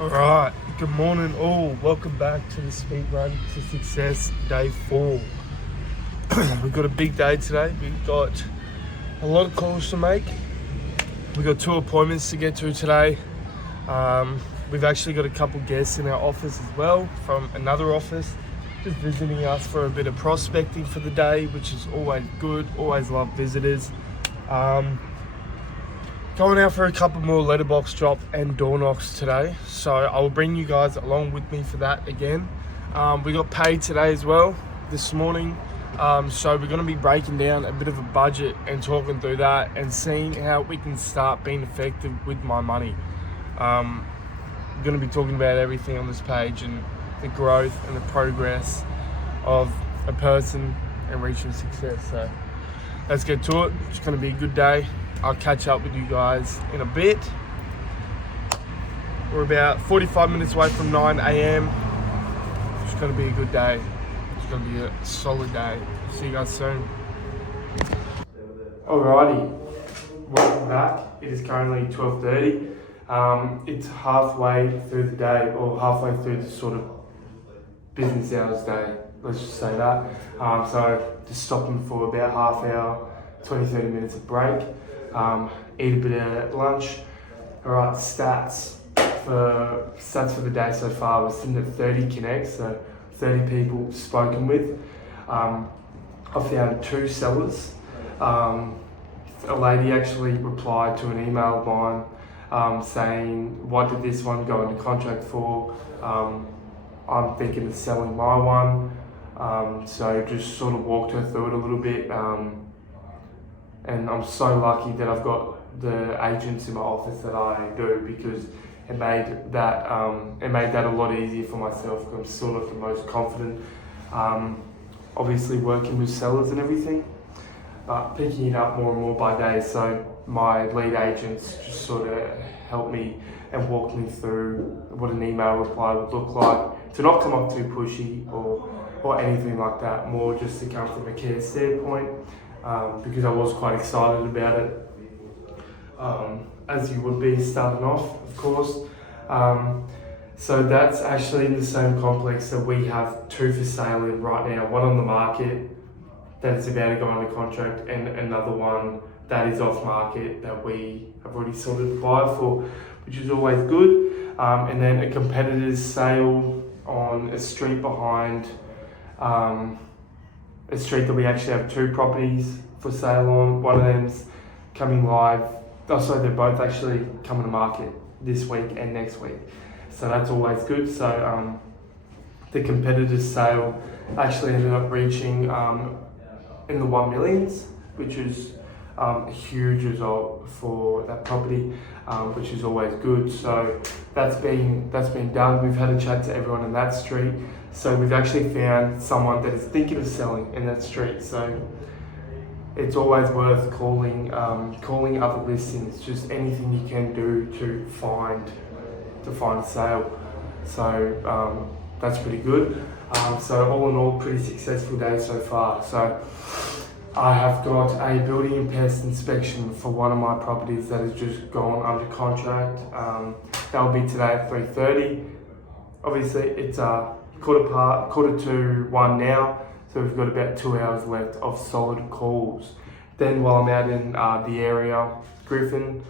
Alright, good morning all. Welcome back to the Speed Run to Success Day 4. We've got a big day today. We've got a lot of calls to make. We've got 2 appointments to get to today. We've actually got a couple guests in our office as well from another office, just visiting us for a bit of prospecting for the day, which is always good. Always love visitors. Going out for a couple more letterbox drop and door knocks today, so I will bring you guys along with me for that again. We got paid today as well this morning, so we're going to be breaking down a bit of a budget and talking through that and seeing how we can start being effective with my money. I'm going to be talking about everything on this page and the growth and the progress of a person and reaching success. So let's get to it. It's going to be a good day. I'll catch up with you guys in a bit. We're about 45 minutes away from 9 a.m. It's going to be a good day. It's going to be a solid day. See you guys soon. Alrighty, welcome back. It is currently 12:30. It's halfway through the day, or halfway through the sort of business hours day. Let's just say that. So just stopping for about half hour, 20-30 minutes of break. Eat a bit of lunch. Alright, stats for the day so far. We're sitting at 30 connects, so 30 people spoken with. I found 2 sellers. A lady actually replied to an email of mine saying, what did this one go into contract for? I'm thinking of selling my one. So just sort of walked her through it a little bit. And I'm so lucky that I've got the agents in my office that I do, because it made that a lot easier for myself. I'm still not the most confident, obviously working with sellers and everything, but picking it up more and more by day. So my lead agents just sort of helped me and walked me through what an email reply would look like, to not come off too pushy or anything like that, more just to come from a care standpoint. Because I was quite excited about it, as you would be starting off, of course. So that's actually in the same complex that we have 2 for sale in right now. One on the market that is about to go under contract, and another one that is off market that we have already sorted the buyer for, which is always good. And then a competitor's sale on a street behind a street that we actually have 2 properties for sale on. One of them's coming live. So they're both actually coming to market this week and next week. So that's always good. So the competitor's sale actually ended up reaching in the 1 millions, which is a huge result for that property, which is always good. So that's been done. We've had a chat to everyone in that street. So we've actually found someone that is thinking of selling in that street. So it's always worth calling other listings, just anything you can do to find a sale. So that's pretty good. So all in all, pretty successful day so far. So I have got a building and pest inspection for one of my properties that has just gone under contract. That will be today at 3:30. Obviously it's quarter to 1 now, so we've got about 2 hours left of solid calls. Then while I'm out in the area, Griffin,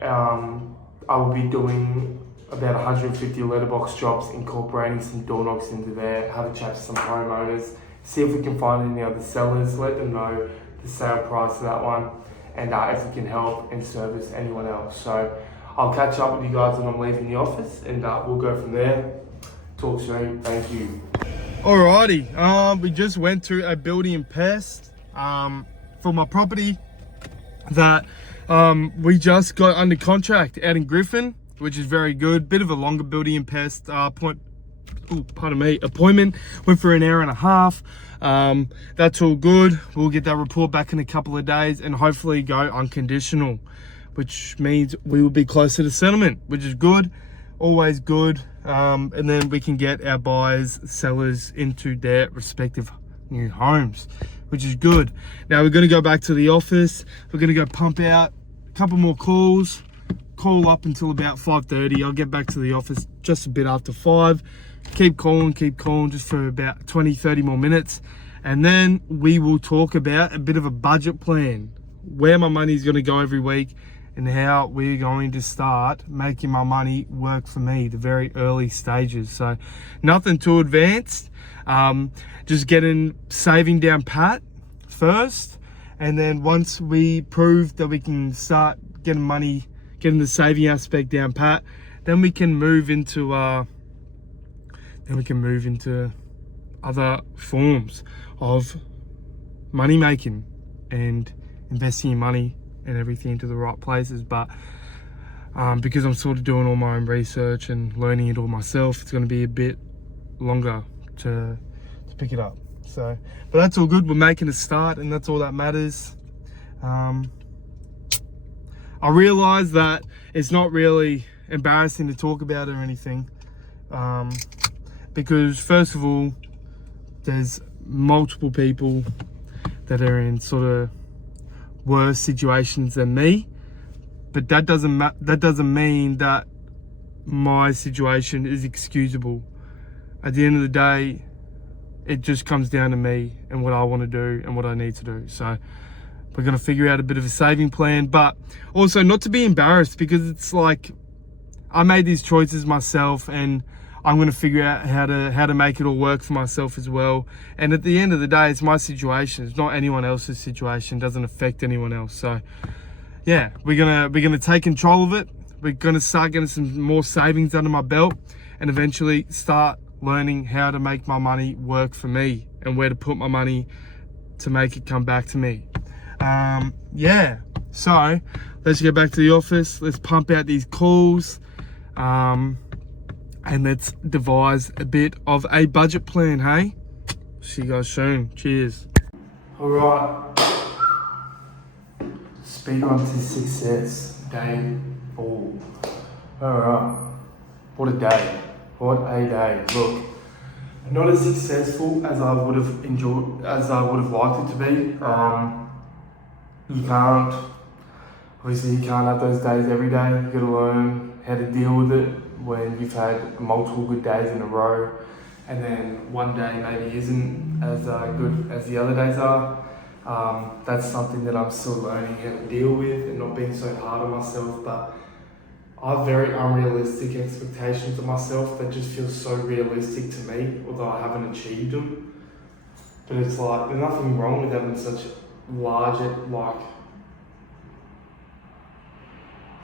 I will be doing about 150 letterbox drops, incorporating some door knocks into there, have a chat to some homeowners, see if we can find any other sellers, let them know the sale price of that one, and if we can help and service anyone else. So I'll catch up with you guys when I'm leaving the office, and we'll go from there. Talk soon. Thank you. Alrighty, we just went to a building and pest for my property that we just got under contract out in Griffin, which is very good. Bit of a longer building and pest appointment. Went for an hour and a half. That's all good. We'll get that report back in a couple of days and hopefully go unconditional, which means we will be closer to settlement, which is good. Always good. And then we can get our buyers, sellers into their respective new homes, which is good. Now we're going to go back to the office. We're going to go pump out a couple more calls, call up until about 5:30. I'll get back to the office just a bit after 5. Keep calling just for about 20-30 more minutes, and then we will talk about a bit of a budget plan, where my money is going to go every week, and how we're going to start making my money work for me, the very early stages. So nothing too advanced, just saving down pat first, and then once we prove that we can start getting the saving aspect down pat, then we can move into other forms of money making and investing your money and everything into the right places. But because I'm sort of doing all my own research and learning it all myself, it's going to be a bit longer to pick it up. So, but that's all good. We're making a start, and that's all that matters. I realize that it's not really embarrassing to talk about it or anything, because first of all, there's multiple people that are in sort of worse situations than me, but that doesn't mean that my situation is excusable. At the end of the day, it just comes down to me and what I want to do and what I need to do. So we're going to figure out a bit of a saving plan, but also not to be embarrassed, because it's like I made these choices myself, and I'm going to figure out how to make it all work for myself as well. And at the end of the day, it's my situation. It's not anyone else's situation. It doesn't affect anyone else. So yeah, we're gonna take control of it. We're gonna start getting some more savings under my belt, and eventually start learning how to make my money work for me and where to put my money to make it come back to me. Yeah, so let's get back to the office. Let's pump out these calls. And let's devise a bit of a budget plan, hey? See you guys soon. Cheers. All right. Speed run to success, day 4. All right. What a day. What a day. Look, not as successful as I would have liked it to be. Obviously you can't have those days every day. You gotta learn how to deal with it when you've had multiple good days in a row, and then one day maybe isn't as good as the other days are. That's something that I'm still learning how to deal with, and not being so hard on myself. But I have very unrealistic expectations of myself that just feel so realistic to me, although I haven't achieved them. But it's like, there's nothing wrong with having such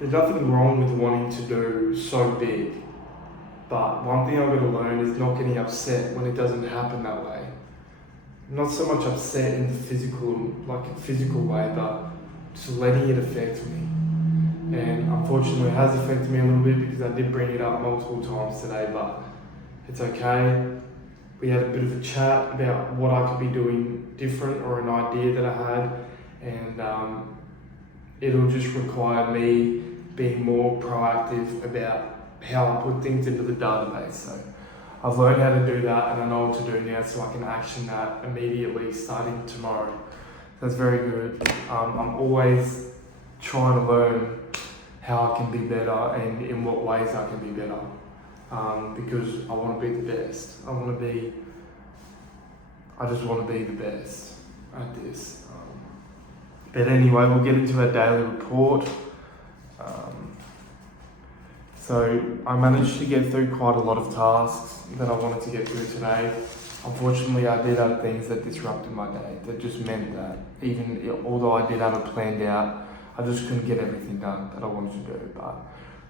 there's nothing wrong with wanting to do so big, but one thing I've got to learn is not getting upset when it doesn't happen that way. Not so much upset in the physical way, but just letting it affect me. And unfortunately it has affected me a little bit, because I did bring it up multiple times today, but it's okay. We had a bit of a chat about what I could be doing different, or an idea that I had, and it'll just require me being more proactive about how I put things into the database. So I've learned how to do that, and I know what to do now, so I can action that immediately starting tomorrow. That's very good. I'm always trying to learn how I can be better and in what ways I can be better, because I want to be the best. I just want to be the best at this. But anyway, we'll get into our daily report. So I managed to get through quite a lot of tasks that I wanted to get through today. Unfortunately, I did have things that disrupted my day, that just meant that although I did have it planned out, I just couldn't get everything done that I wanted to do. But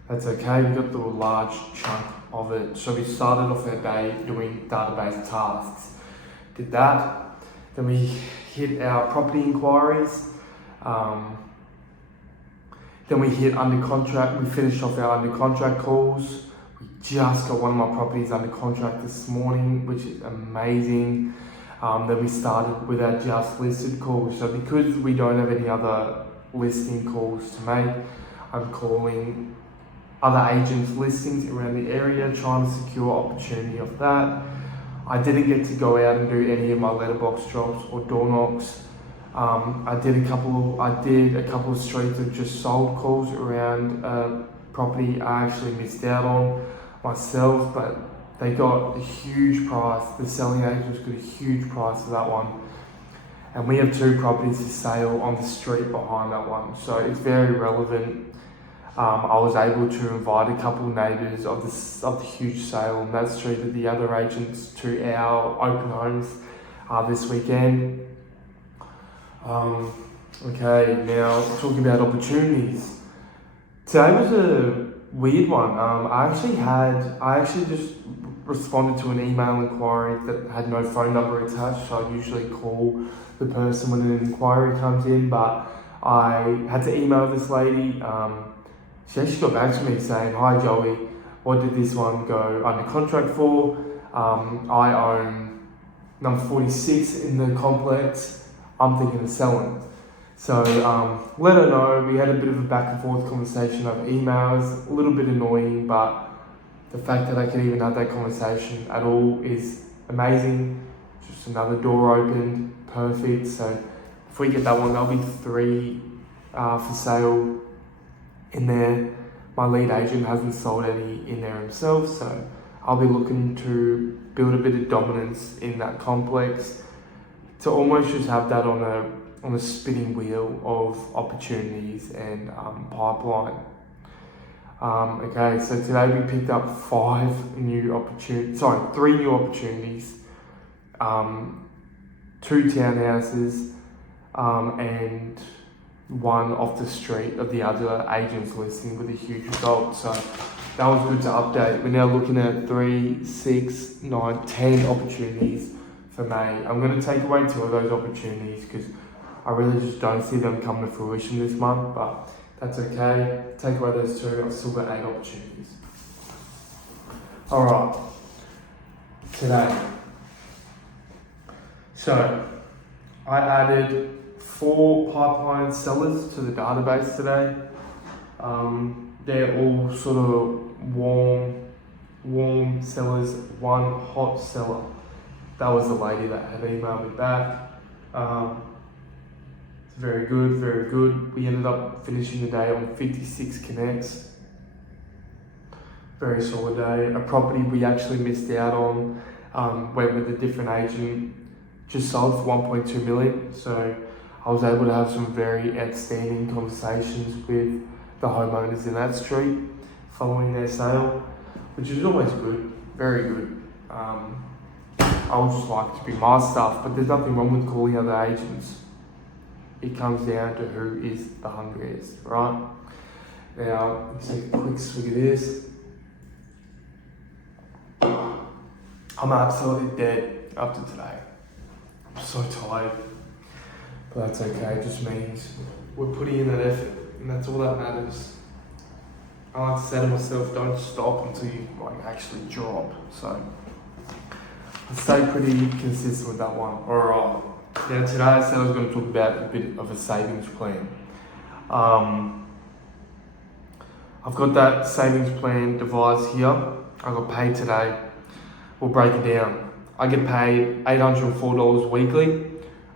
that's okay, we got through a large chunk of it. So we started off our day doing database tasks. Did that, then we hit our property inquiries. Then we hit under contract. We finished off our under contract calls. We just got one of my properties under contract this morning, which is amazing. Then we started with our just listed calls. So because we don't have any other listing calls to make, I'm calling other agents' listings around the area, trying to secure opportunity of that. I didn't get to go out and do any of my letterbox drops or door knocks I did a couple of streets of just sold calls around property I actually missed out on myself, but they got a huge price. The selling agents got a huge price for that one. And we have 2 properties for sale on the street behind that one, so it's very relevant. I was able to invite a couple of neighbours of the huge sale on that street of the other agents to our open homes this weekend. Okay, now talking about opportunities. Today was a weird one. I actually just responded to an email inquiry that had no phone number attached, so I usually call the person when an inquiry comes in, but I had to email this lady. She actually got back to me saying, "Hi Joey, what did this one go under contract for? I own number 46 in the complex. I'm thinking of selling." So let her know. We had a bit of a back and forth conversation over emails, a little bit annoying, but the fact that I could even have that conversation at all is amazing. Just another door opened, perfect. So if we get that one, there'll be 3 for sale in there. My lead agent hasn't sold any in there himself, so I'll be looking to build a bit of dominance in that complex to almost just have that on a spinning wheel of opportunities and pipeline. Okay, so today we picked up 3 new opportunities, 2 townhouses, and 1 off the street of the other agent's listing with a huge result. So that was good to update. We're now looking at 3, 6, 9, 10 opportunities for May. I'm going to take away 2 of those opportunities because I really just don't see them come to fruition this month, but that's okay. Take away those 2, I've still got 8 opportunities. Alright, today. So, I added 4 pipeline sellers to the database today. They're all sort of warm sellers, 1 hot seller. That was the lady that had emailed me back. It's very good, very good. We ended up finishing the day on 56 connects. Very solid day. A property we actually missed out on, went with a different agent, just sold for 1.2 million. So I was able to have some very outstanding conversations with the homeowners in that street following their sale, which is always good, very good. I would just like to be my stuff, but there's nothing wrong with calling other agents. It comes down to who is the hungriest, right? Now, let's take a quick swig of this. I'm absolutely dead up to today. I'm so tired. But that's okay, it just means we're putting in that effort, and that's all that matters. I like to say to myself, don't stop until you actually drop. So I stay pretty consistent with that one. Alright. Now today I said I was going to talk about a bit of a savings plan. I've got that savings plan devised here. I got paid today. We'll break it down. I get paid $804 weekly.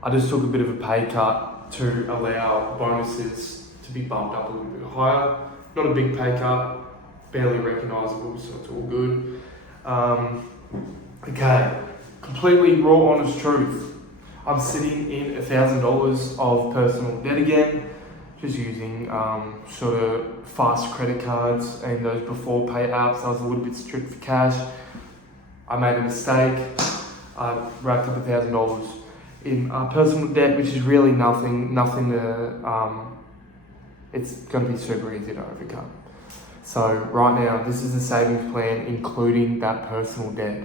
I just took a bit of a pay cut to allow bonuses to be bumped up a little bit higher. Not a big pay cut, barely recognisable, so it's all good. Okay, completely raw, honest truth. I'm sitting in $1,000 of personal debt again, just using sort of fast credit cards and those before pay apps. I was a little bit strict for cash. I made a mistake. I racked up $1,000 in personal debt, which is really nothing to, it's going to be super easy to overcome. So right now, this is a savings plan including that personal debt.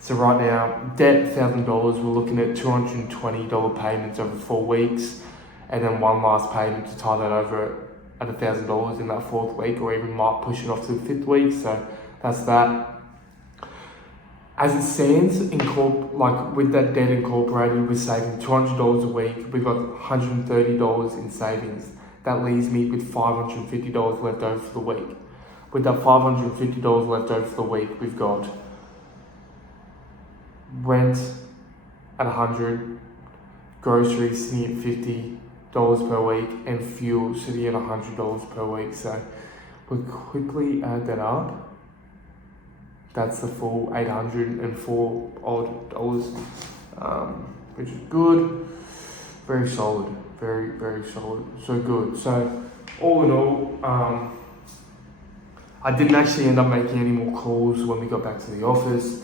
So right now, debt $1,000, we're looking at $220 payments over 4 weeks, and then 1 last payment to tie that over at $1,000 in that 4th week, or even might push it off to the 5th week. So that's that. As it stands, with that debt incorporated, we're saving $200 a week. We've got $130 in savings. That leaves me with $550 left over for the week. With that $550 left over for the week, we've got rent at $100, groceries sitting at $50 per week, and fuel sitting at $100 per week. So we'll quickly add that up. That's the full $804 odd dollars, which is good. Very solid, very solid. So good. So all in all, I didn't actually end up making any more calls when we got back to the office.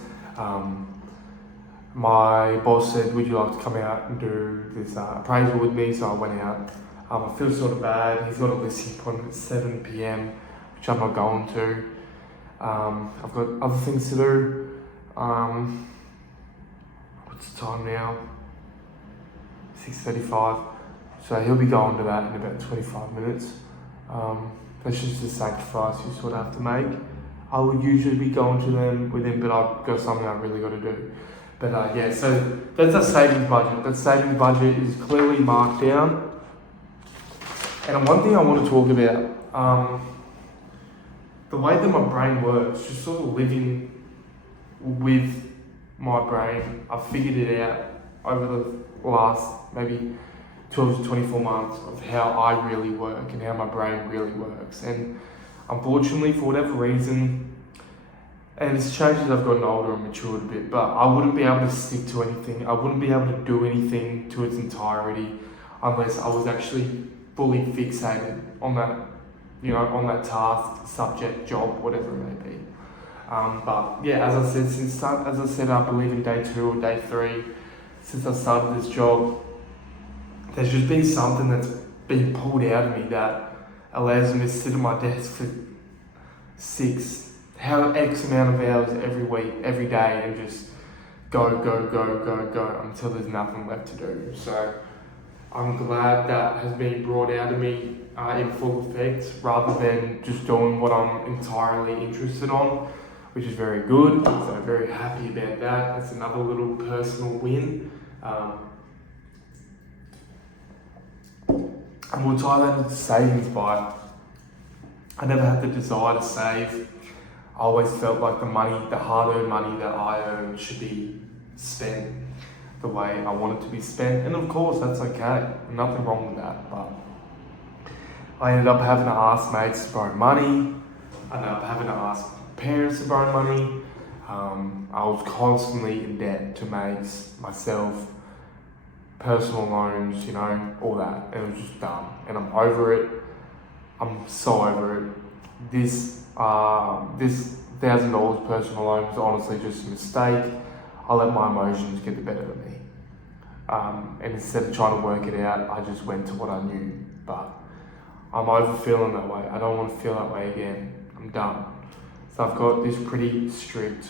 My boss said, would you like to come out and do this appraisal with me? So I went out. I feel sort of bad. He's got a listing appointment at 7 p.m, which I'm not going to. I've got other things to do. What's the time now? 6:35. So he'll be going to that in about 25 minutes. That's just a sacrifice you sort of have to make. I would usually be going to them with him, but I've got something I've really got to do. But yeah, so that's our savings budget. That savings budget is clearly marked down. And one thing I want to talk about, the way that my brain works, just sort of living with my brain, I've figured it out over the last maybe 12 to 24 months of how I really work and how my brain really works. And unfortunately, for whatever reason, and it's changed as I've gotten older and matured a bit, but I wouldn't be able to stick to anything. I wouldn't be able to do anything to its entirety unless I was actually fully fixated on that, on that task, subject, job, whatever it may be. But yeah, as I said, I believe in day 2 or day 3, since I started this job, there's just been something that's been pulled out of me that allows me to sit at my desk for X amount of hours every week, every day, and just go until there's nothing left to do. So I'm glad that has been brought out of me in full effect, rather than just doing what I'm entirely interested on, which is very good. So very happy about that. That's another little personal win. And we'll tie that into savings by, I never had the desire to save. I always felt like the hard-earned money that I earned should be spent the way I want it to be spent. And of course, that's okay. Nothing wrong with that. But I ended up having to ask mates to borrow money. I ended up having to ask parents to borrow money. I was constantly in debt to mates, myself, personal loans, all that. It was just done. And I'm over it. I'm so over it. This $1,000 personal loan was honestly just a mistake. I let my emotions get the better of me. And instead of trying to work it out, I just went to what I knew. But I'm over feeling that way. I don't want to feel that way again. I'm done. So I've got this pretty strict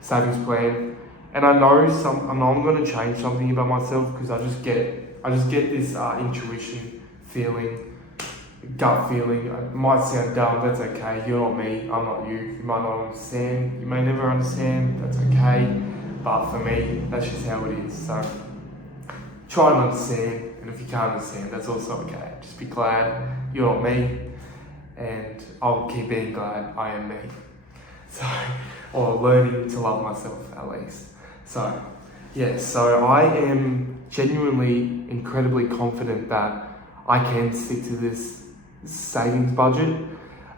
savings plan. And I know I'm going to change something about myself, because I just get this intuition feeling, gut feeling. It might sound dumb, that's okay. You're not me, I'm not you. You might not understand, you may never understand, that's okay. But for me, that's just how it is. So try and understand, and if you can't understand, that's also okay. Just be glad you're not me, and I'll keep being glad I am me. So, or learning to love myself at least. So, yeah, so I am genuinely incredibly confident that I can stick to this savings budget.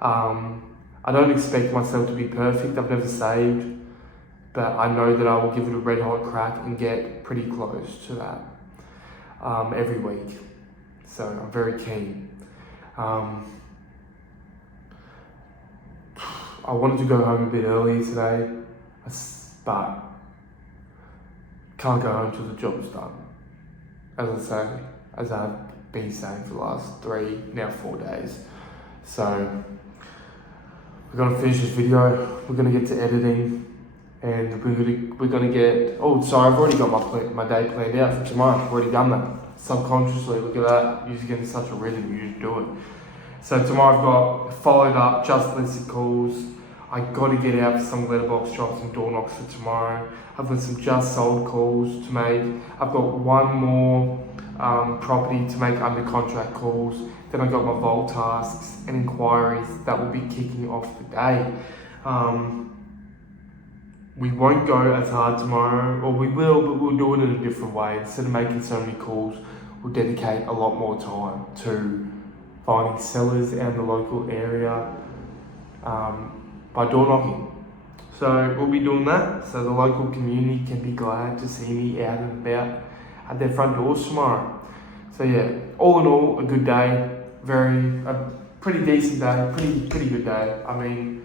I don't expect myself to be perfect. I've never saved, but I know that I will give it a red hot crack and get pretty close to that every week. So I'm very keen. I wanted to go home a bit earlier today, but can't go home till the job's done. As I've been saying for the last 3, now 4 days. So we're gonna finish this video. We're gonna get to editing, and we're gonna get. Oh, sorry, I've already got my day planned out for tomorrow. I've already done that subconsciously. Look at that. You're getting such a rhythm. You just do it. So tomorrow I've got followed up, just listed calls. I got to get out some letterbox drops and door knocks for tomorrow. I've got some just sold calls to make. I've got one more property to make under contract calls. Then I've got my vault tasks and inquiries that will be kicking off the day. we won't go as hard tomorrow, or we will, but we'll do it in a different way. Instead of making so many calls, we'll dedicate a lot more time to finding sellers in the local area by door knocking. So we'll be doing that, so the local community can be glad to see me out and about at their front doors tomorrow. So yeah, all in all, a good day. A pretty decent day, pretty good day. I mean,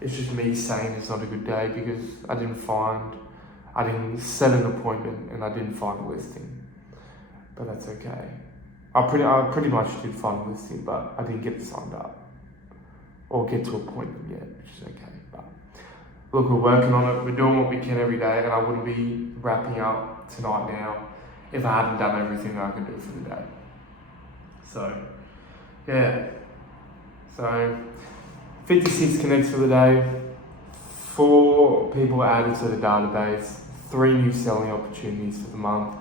it's just me saying it's not a good day because I didn't set an appointment and I didn't find a listing. But that's okay. I pretty much did find a listing, but I didn't get signed up or get to an appointment yet, which is okay. But look, we're working on it. We're doing what we can every day, and I wouldn't be wrapping up tonight now if I hadn't done everything that I could do for the day. So, yeah. So, 56 connects for the day, 4 people added to the database, 3 new selling opportunities for the month.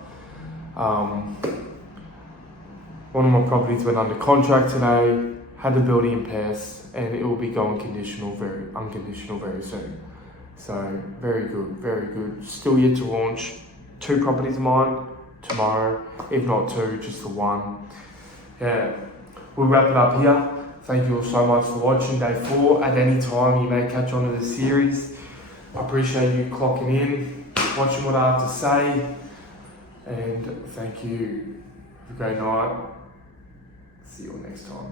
One of my properties went under contract today, had the building in pest, and it will be going unconditional very soon. So very good. Still yet to launch 2 properties of mine tomorrow, if not 2, just the 1. Yeah, we'll wrap it up here. Thank you all so much for watching day 4. At any time you may catch on to the series. I appreciate you clocking in, watching what I have to say, and thank you. Have a great night. See you all next time.